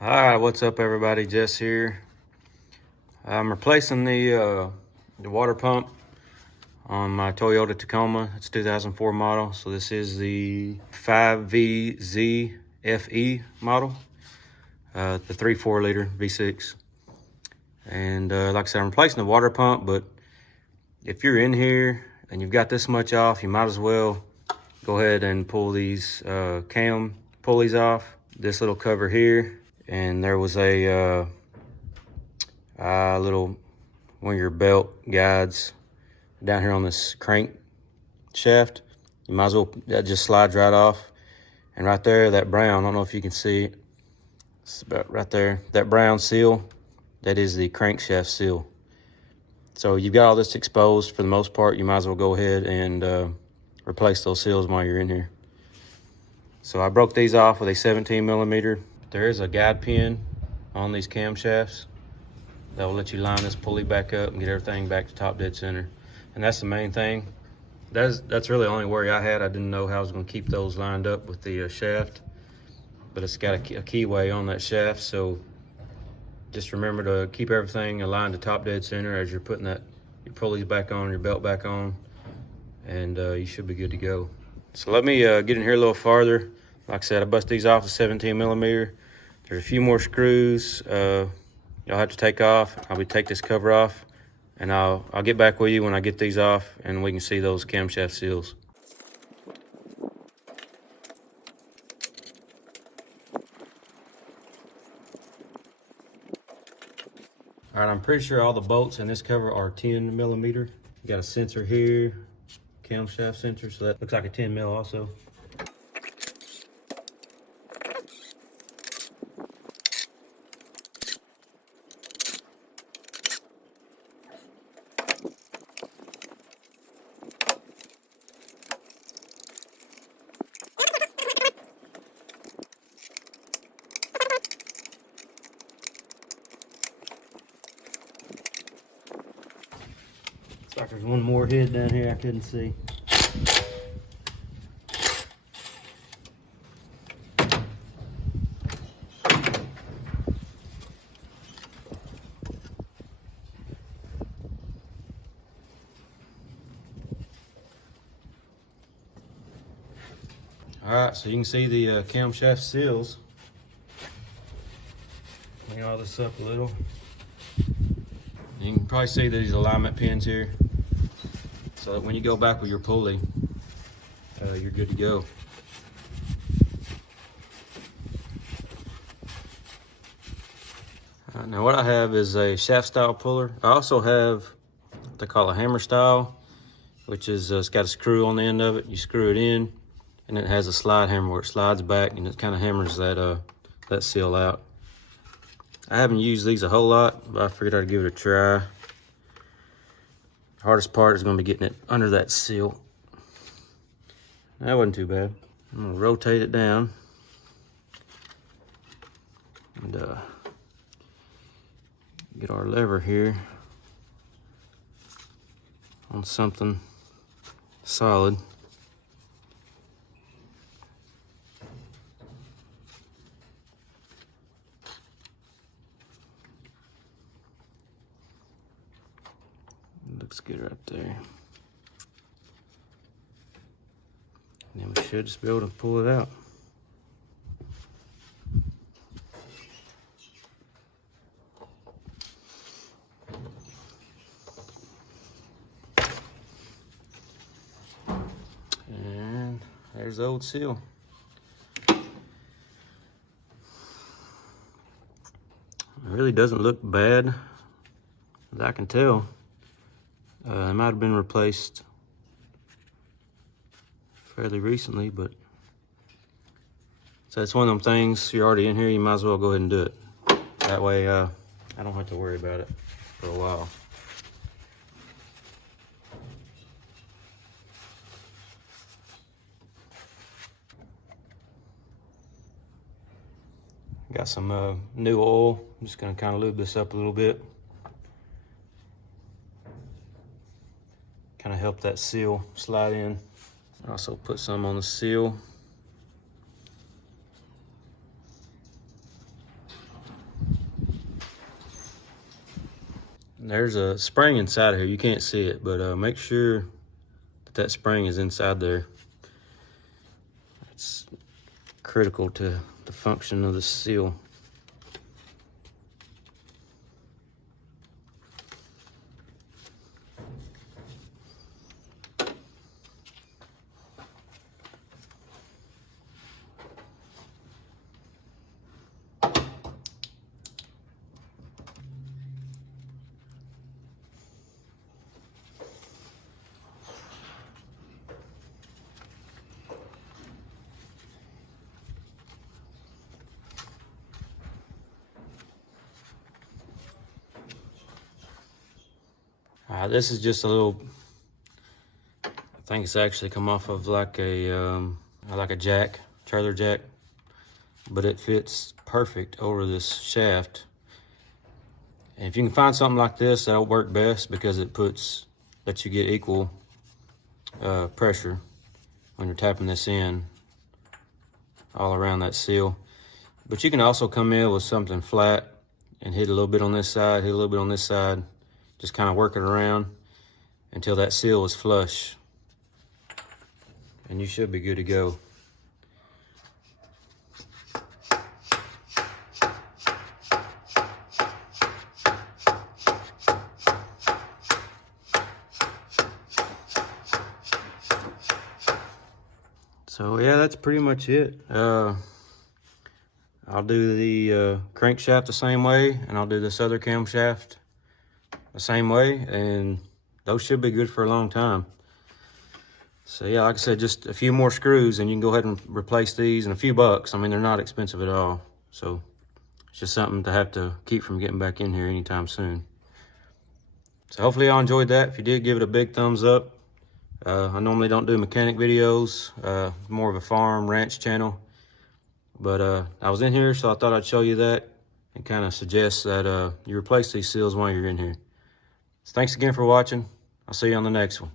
All right, what's up, everybody? Jess here. I'm replacing the water pump on my Toyota Tacoma. It's 2004 model, so this is the 5VZ-FE model, the 3.4 liter V6. And like I said, I'm replacing the water pump, but if you're in here and you've got this much off, you might as well go ahead and pull these cam pulleys off. This little cover here, and there was a little one of your belt guides down here on this crank shaft. You might as well, that just slides right off. And right there, that brown, I don't know if you can see it, it's about right there, that brown seal, that is the crankshaft seal. So you've got all this exposed for the most part. You might as well go ahead and replace those seals while you're in here. So I broke these off with a 17 millimeter. There is a guide pin on these camshafts that will let you line this pulley back up and get everything back to top dead center. And that's the main thing. That's really the only worry I had. I didn't know how I was going to keep those lined up with the shaft, but it's got a keyway on that shaft. So just remember to keep everything aligned to top dead center as you're putting your pulleys back on, your belt back on, and you should be good to go. So let me get in here a little farther. Like I said, I bust these off with 17 millimeter. There's a few more screws you'll have to take off. I'll take this cover off, and I'll get back with you when I get these off and we can see those camshaft seals. All right, I'm pretty sure all the bolts in this cover are 10 millimeter. You got a sensor here, camshaft sensor, so that looks like a 10 mil also. Looks like there's one more head down here I couldn't see. All right, so you can see the camshaft seals. Clean all this up a little. You can probably see these alignment pins here, so that when you go back with your pulley, you're good to go. Now what I have is a shaft style puller. I also have what they call a hammer style, which is it's got a screw on the end of it. You screw it in, and it has a slide hammer where it slides back and it kind of hammers that seal out. I haven't used these a whole lot, but I figured I'd give it a try. The hardest part is going to be getting it under that seal. That wasn't too bad. I'm going to rotate it down and get our lever here on something solid. Looks good right there. And then we should just be able to pull it out. And there's the old seal. It really doesn't look bad, as I can tell. It might have been replaced fairly recently, but so it's one of them things, you're already in here, you might as well go ahead and do it. That way I don't have to worry about it for a while. Got some new oil. I'm just gonna kind of lube this up a little bit. Kind of help that seal slide in. Also put some on the seal. There's a spring inside of here. You can't see it, but make sure that spring is inside there. It's critical to the function of the seal. This is just a little, I think it's actually come off of like a jack, trailer jack, but it fits perfect over this shaft. And if you can find something like this, that'll work best because it lets you get equal pressure when you're tapping this in all around that seal. But you can also come in with something flat and hit a little bit on this side, hit a little bit on this side, just kind of work it around until that seal is flush. And you should be good to go. So yeah, that's pretty much it. I'll do the crankshaft the same way, and I'll do this other camshaft the same way, and those should be good for a long time. So yeah, like I said, just a few more screws and you can go ahead and replace these, and a few bucks. I mean, they're not expensive at all. So it's just something to have to keep from getting back in here anytime soon. So hopefully y'all enjoyed that. If you did, give it a big thumbs up. I normally don't do mechanic videos, more of a farm ranch channel. But I was in here, so I thought I'd show you that and kind of suggest that you replace these seals while you're in here. So thanks again for watching. I'll see you on the next one.